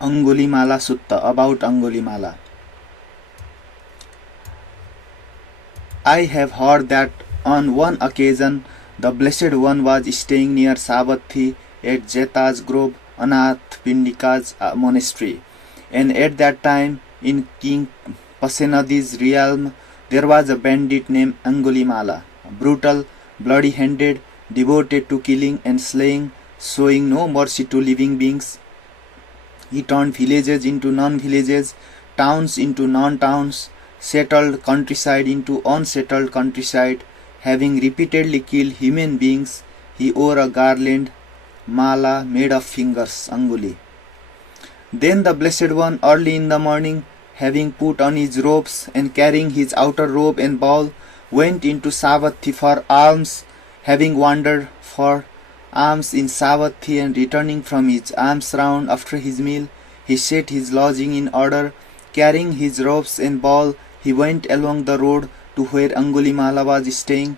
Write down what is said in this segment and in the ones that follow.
Angulimala Sutta, about Angulimala. I have heard that on one occasion the Blessed One was staying near Savatthi at Jeta's grove, Anath Pindika's monastery, and at that time in King Pasenadi's realm there was a bandit named Angulimala, brutal, bloody-handed, devoted to killing and slaying, showing no mercy to living beings. He turned villages into non-villages, towns into non-towns, settled countryside into unsettled countryside. Having repeatedly killed human beings, he wore a garland, mala, made of fingers, anguli. Then the Blessed One, early in the morning, having put on his robes and carrying his outer robe and bowl, went into Savatthi for alms. Having wandered for alms in Savatthi and returning from his alms round after his meal, he set his lodging in order. Carrying his robes and bowl, he went along the road to where Angulimala was staying.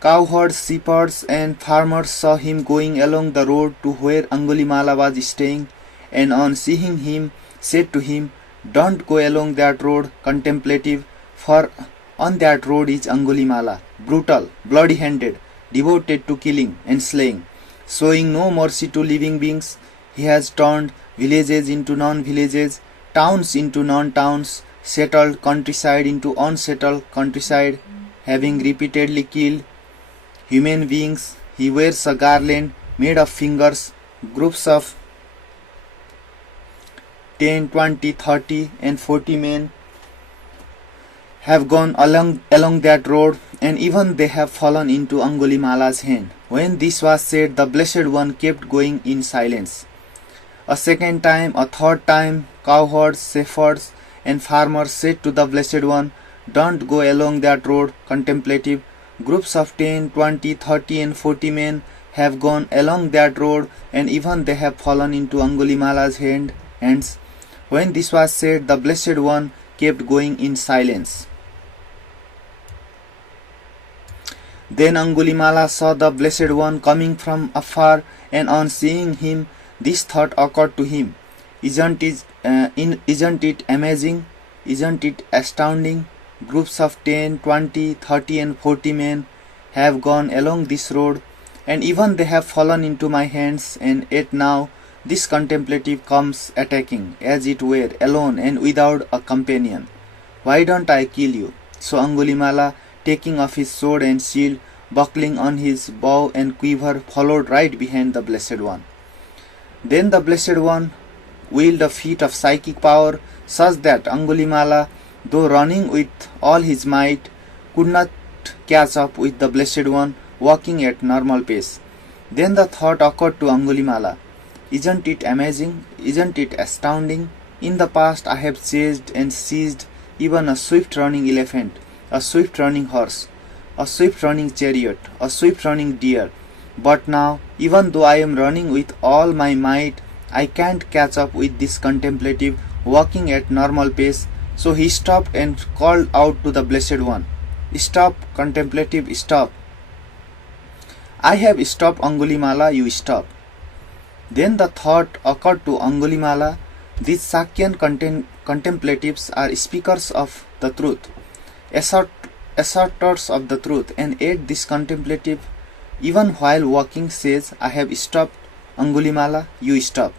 Cowherds, shepherds, and farmers saw him going along the road to where Angulimala was staying, and on seeing him, said to him, "Don't go along that road, contemplative, for on that road is Angulimala, brutal, bloody-handed, devoted to killing and slaying, showing no mercy to living beings. He has turned villages into non-villages, towns into non-towns, settled countryside into unsettled countryside. Having repeatedly killed human beings, he wears a garland made of fingers. Groups of 10, 20, 30 and 40 men have gone along that road, and even they have fallen into Angulimala's hand." When this was said, the Blessed One kept going in silence. A second time, a third time, cowherds, shepherds, and farmers said to the Blessed One, "Don't go along that road, contemplative. Groups of 10, 20, 30 and 40 men have gone along that road, and even they have fallen into Angulimala's hands." When this was said, the Blessed One kept going in silence. Then Angulimala saw the Blessed One coming from afar, and on seeing him, this thought occurred to him: Isn't it amazing? Isn't it astounding? Groups of 10, 20, 30 and 40 men have gone along this road, and even they have fallen into my hands, and yet now this contemplative comes attacking, as it were, alone and without a companion. Why don't I kill you? So Angulimala, taking off his sword and shield, buckling on his bow and quiver, followed right behind the Blessed One. Then the Blessed One wielded a feat of psychic power, such that Angulimala, though running with all his might, could not catch up with the Blessed One, walking at normal pace. Then the thought occurred to Angulimala: Isn't it amazing? Isn't it astounding? In the past I have chased and seized even a swift-running elephant, a swift-running horse, a swift-running chariot, a swift-running deer. But now, even though I am running with all my might, I can't catch up with this contemplative, walking at normal pace. So he stopped and called out to the Blessed One, "Stop, contemplative, stop." "I have stopped, Angulimala, you stop." Then the thought occurred to Angulimala: these Sakyan contemplatives are speakers of the truth, assertors of the truth, and yet this contemplative, even while walking, says, "I have stopped, Angulimala, you stop."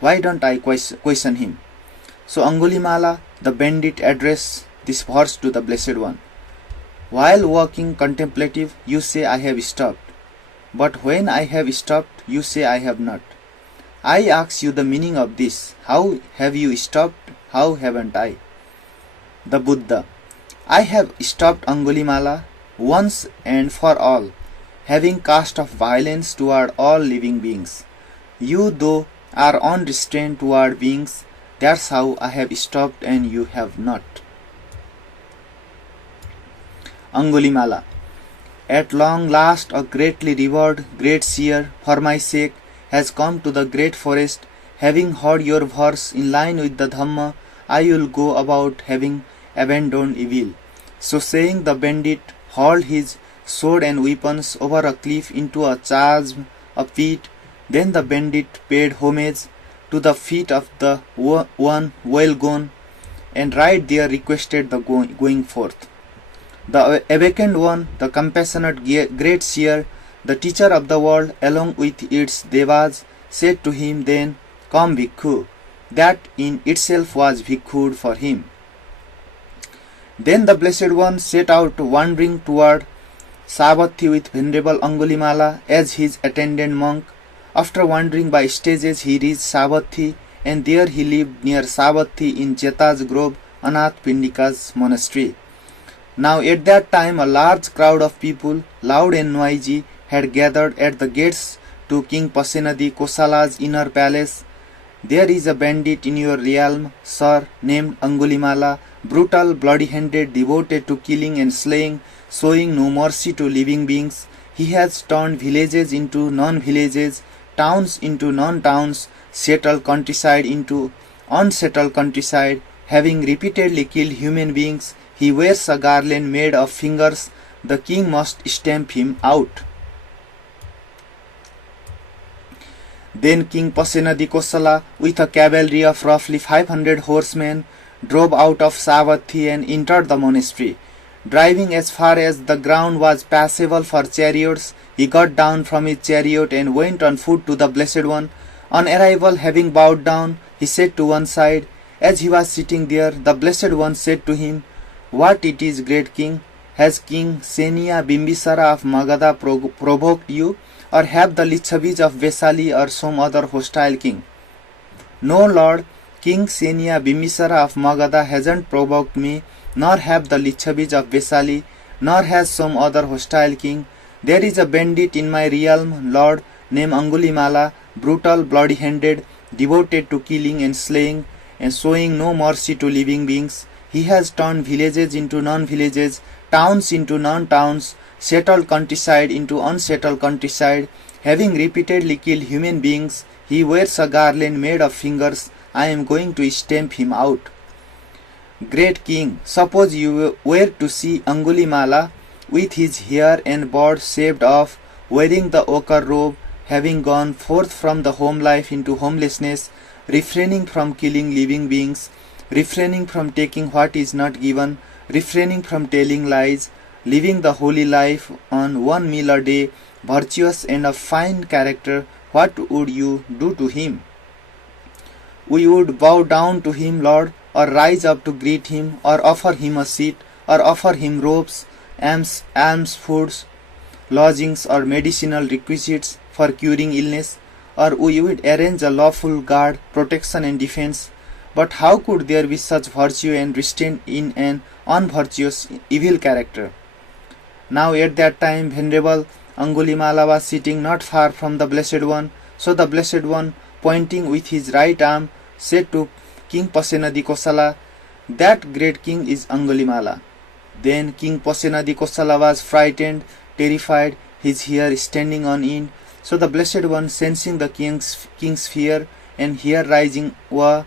Why don't I question him? So Angulimala, the bandit, addressed this verse to the Blessed One: "While walking, contemplative, you say I have stopped, but when I have stopped, you say I have not. I ask you the meaning of this. How have you stopped? How haven't I?" The Buddha: "I have stopped, Angulimala, once and for all, having cast off violence toward all living beings. You, though, are unrestrained toward beings. That's how I have stopped, and you have not." Angulimala: "At long last a greatly revered great seer, for my sake, has come to the great forest. Having heard your verse in line with the Dhamma, I will go about having abandoned evil." So saying, the bandit hurled his sword and weapons over a cliff into a chasm, a pit. Then the bandit paid homage, to the feet of the one well gone, and right there requested the going forth. The awakened one, the compassionate great seer, the teacher of the world, along with its devas, said to him then, "Come, Bhikkhu." That in itself was Bhikkhu for him. Then the Blessed One set out wandering toward Savatthi with Venerable Angulimala as his attendant monk. After wandering by stages, he reached Savatthi, and there he lived near Savatthi in Jeta's grove, Anath Pindika's monastery. Now at that time a large crowd of people, loud and noisy, had gathered at the gates to King Pasenadi Kosala's inner palace. "There is a bandit in your realm, sir, named Angulimala, brutal, bloody-handed, devoted to killing and slaying, showing no mercy to living beings. He has turned villages into non-villages, towns into non-towns, settled countryside into unsettled countryside, having repeatedly killed human beings. He wears a garland made of fingers. The king must stamp him out." Then King Pasenadi Kosala, with a cavalry of roughly 500 horsemen, drove out of Savatthi and entered the monastery. Driving as far as the ground was passable for chariots, he got down from his chariot and went on foot to the Blessed One. On arrival, having bowed down, he sat to one side. As he was sitting there, the Blessed One said to him, "What it is, great king? Has King Senia Bimbisara of Magadha provoked you, or have the Licchavis of Vesali or some other hostile king?" "No, Lord, King Senia Bimbisara of Magadha hasn't provoked me, nor have the Licchavis of Vesali, nor has some other hostile king. There is a bandit in my realm, Lord, named Angulimala, brutal, bloody-handed, devoted to killing and slaying, and showing no mercy to living beings. He has turned villages into non-villages, towns into non-towns, settled countryside into unsettled countryside, having repeatedly killed human beings. He wears a garland made of fingers. I am going to stamp him out." "Great king, suppose you were to see Angulimala with his hair and beard shaved off, wearing the ochre robe, having gone forth from the home life into homelessness, refraining from killing living beings, refraining from taking what is not given, refraining from telling lies, living the holy life on one meal a day, virtuous and of fine character, what would you do to him?" "We would bow down to him, Lord, or rise up to greet him, or offer him a seat, or offer him robes, alms, foods, lodgings, or medicinal requisites for curing illness, or we would arrange a lawful guard, protection and defense. But how could there be such virtue and restraint in an unvirtuous, evil character?" Now at that time Venerable Angulimala was sitting not far from the Blessed One. So the Blessed One, pointing with his right arm, said to King Pasenadi Kosala, "That great king is Angulimala." Then King Pasenadi Kosala was frightened, terrified, his hair standing on end. So the Blessed One, sensing the king's fear and hair rising awe,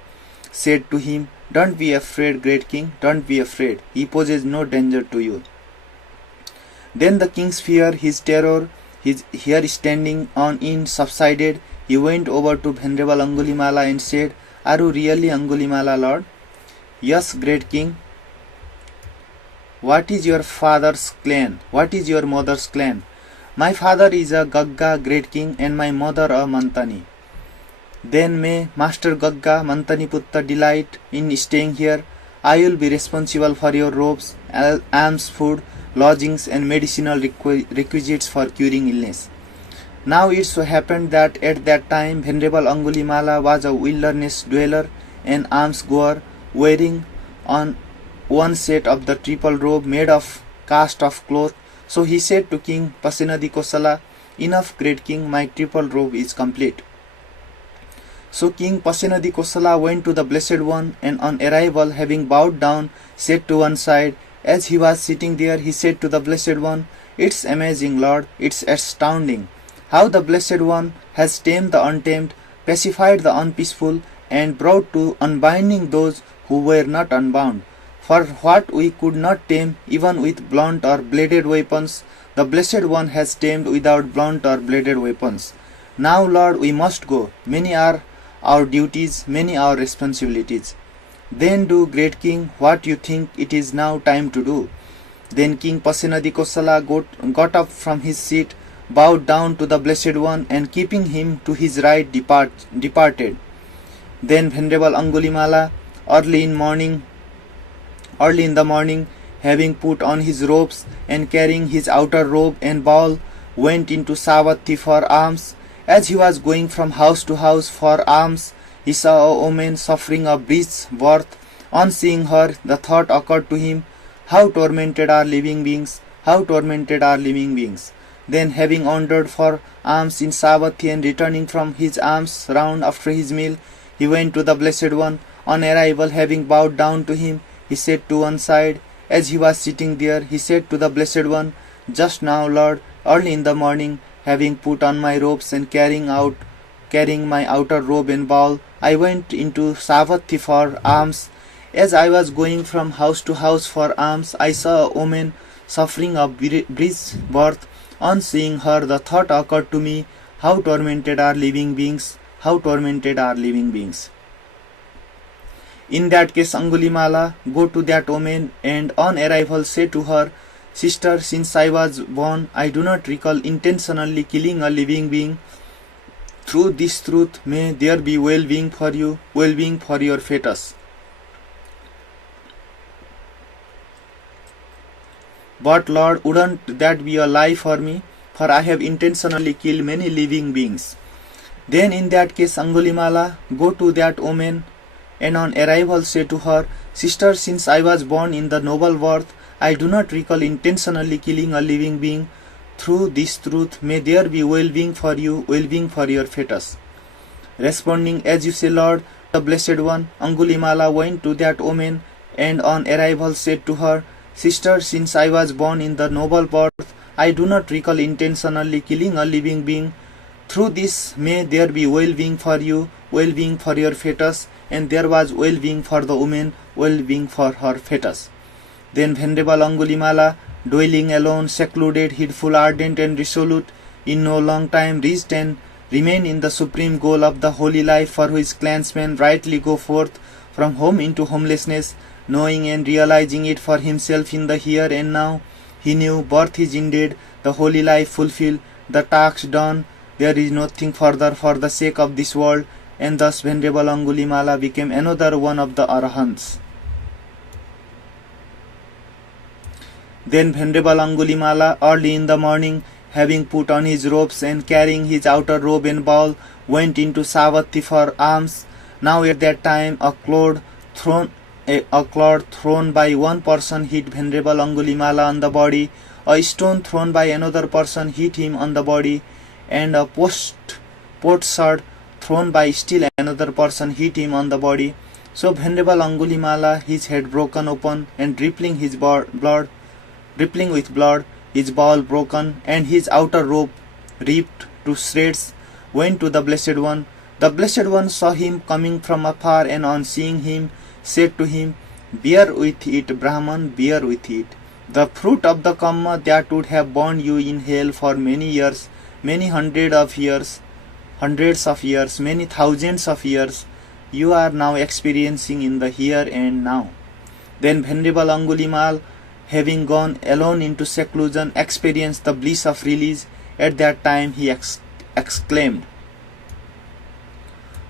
said to him, "Don't be afraid, great king, don't be afraid. He poses no danger to you." Then the king's fear, his terror, his hair standing on end subsided. He went over to Venerable Angulimala and said, "Are you really Angulimala, Lord?" "Yes, great king." "What is your father's clan? What is your mother's clan?" "My father is a Gagga, great king, and my mother a Mantani." "Then may Master Gagga Mantaniputta delight in staying here. I will be responsible for your robes, alms, food, lodgings, and medicinal requisites for curing illness." Now it so happened that at that time Venerable Angulimala was a wilderness dweller and alms goer, wearing on one set of the triple robe made of cast of cloth. So he said to King Pasenadi Kosala, "Enough, great king, my triple robe is complete." So King Pasenadi Kosala went to the Blessed One, and on arrival, having bowed down, sat to one side. As he was sitting there, he said to the Blessed One, "It's amazing, Lord, it's astounding, how the Blessed One has tamed the untamed, pacified the unpeaceful, and brought to unbinding those who were not unbound. For what we could not tame even with blunt or bladed weapons, the Blessed One has tamed without blunt or bladed weapons. Now, Lord, we must go. Many are our duties, many our responsibilities. Then do, great king, what you think it is now time to do. Then King Pasenadi Kosala got up from his seat, bowed down to the Blessed One, and keeping him to his right departed. Then Venerable Angulimala, early in the morning, having put on his robes and carrying his outer robe and bowl, went into Savatthi for alms. As he was going from house to house for alms, he saw a woman suffering a breach's worth. On seeing her, the thought occurred to him, how tormented are living beings, how tormented are living beings. Then, having wandered for alms in Savatthi and returning from his alms round after his meal, he went to the Blessed One. On arrival, having bowed down to him, he sat to one side. As he was sitting there, he said to the Blessed One, just now, Lord, early in the morning, having put on my robes and carrying my outer robe and bowl, I went into Savatthi for alms. As I was going from house to house for alms, I saw a woman suffering a breach's worth. On seeing her, the thought occurred to me, how tormented are living beings, how tormented are living beings. In that case, Angulimala, go to that woman and on arrival say to her, Sister, since I was born, I do not recall intentionally killing a living being. Through this truth, may there be well-being for you, well-being for your fetus. But Lord, wouldn't that be a lie for me? For I have intentionally killed many living beings. Then in that case, Angulimala, go to that woman and on arrival say to her, Sister, since I was born in the noble worth, I do not recall intentionally killing a living being. Through this truth, may there be well-being for you, well-being for your fetus. Responding, as you say, Lord, the Blessed One, Angulimala went to that woman and on arrival said to her, Sister, since I was born in the noble birth, I do not recall intentionally killing a living being. Through this, may there be well-being for you, well-being for your fetus. And there was well-being for the woman, well-being for her fetus. Then Venerable Angulimala, dwelling alone, secluded, heedful, ardent and resolute, in no long time reached and remained in the supreme goal of the holy life for which clansmen rightly go forth from home into homelessness, knowing and realizing it for himself in the here and now. He knew birth is indeed the holy life fulfilled, the task done, there is nothing further for the sake of this world, and thus Venerable Angulimala became another one of the Arahants. Then Venerable Angulimala, early in the morning, having put on his robes and carrying his outer robe and bowl, went into Savatthi for alms. Now at that time a cloud thrown by one person hit Venerable Angulimala on the body, a stone thrown by another person hit him on the body, and a potsherd thrown by still another person hit him on the body. So Venerable Angulimala, his head broken open and dripping with blood, his bowl broken, and his outer robe ripped to shreds, went to the Blessed One. The Blessed One saw him coming from afar, and on seeing him, said to him, Bear with it, Brahman, bear with it. The fruit of the karma that would have burned you in hell for many years, many hundreds of years, many thousands of years, you are now experiencing in the here and now. Then Venerable Angulimal, having gone alone into seclusion, experienced the bliss of release. At that time he exclaimed,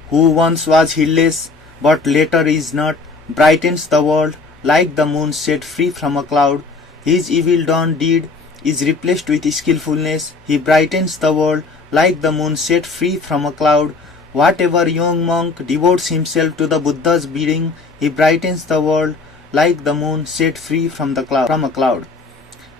Who once was heedless, but later is not, brightens the world like the moon set free from a cloud. His evil done deed is replaced with skillfulness. He brightens the world like the moon set free from a cloud. Whatever young monk devotes himself to the Buddha's bidding, he brightens the world like the moon set free from a cloud.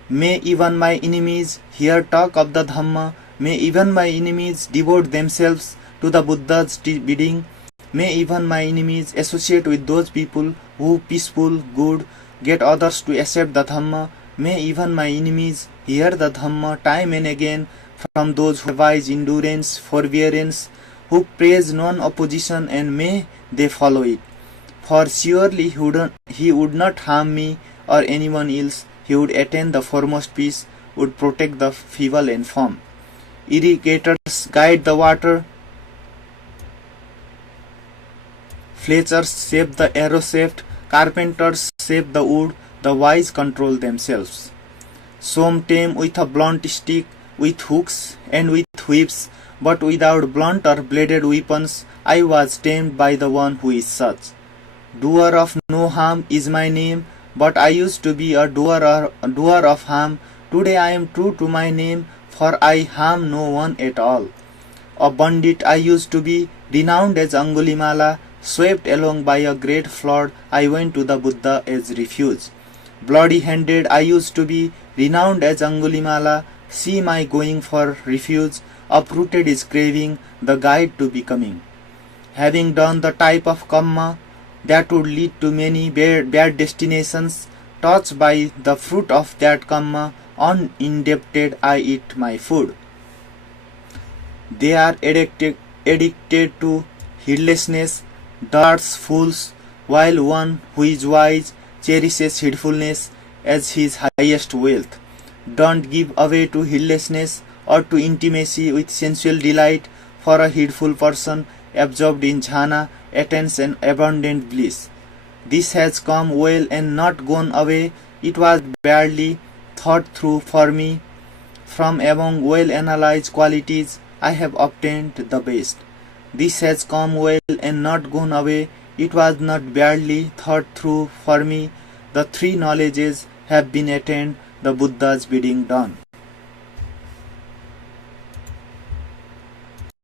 May even my enemies hear talk of the Dhamma. May even my enemies devote themselves to the Buddha's bidding. May even my enemies associate with those people who, peaceful, good, get others to accept the Dhamma. May even my enemies hear the Dhamma time and again from those who have wise endurance, forbearance, who praise non-opposition, and may they follow it. For surely he would not harm me or anyone else. He would attain the foremost peace, would protect the feeble and firm. Irrigators guide the water Fletchers shape the arrow shaft, carpenters shape the wood, the wise control themselves. Some tame with a blunt stick, with hooks and with whips, but without blunt or bladed weapons. I was tamed by the one who is such. Doer of no harm is my name, but I used to be a doer of harm. Today I am true to my name, for I harm no one at all. A bandit I used to be, renowned as Angulimala, swept along by a great flood. I went to the Buddha as refuge. Bloody-handed I used to be, renowned as Angulimala. See my going for refuge. Uprooted is craving, the guide to becoming. Having done the type of karma that would lead to many bad destinations, touched by the fruit of that karma, unindebted I eat my food. They are addicted to heedlessness, darts fools, while one who is wise cherishes heedfulness as his highest wealth. Don't give away to heedlessness or to intimacy with sensual delight, for a heedful person absorbed in jhana attains an abundant bliss. This has come well and not gone away. It was barely thought through for me. From among well analyzed qualities, I have obtained the best. This has come well and not gone away. It was not barely thought through for me. The three knowledges have been attained, the Buddha's bidding done.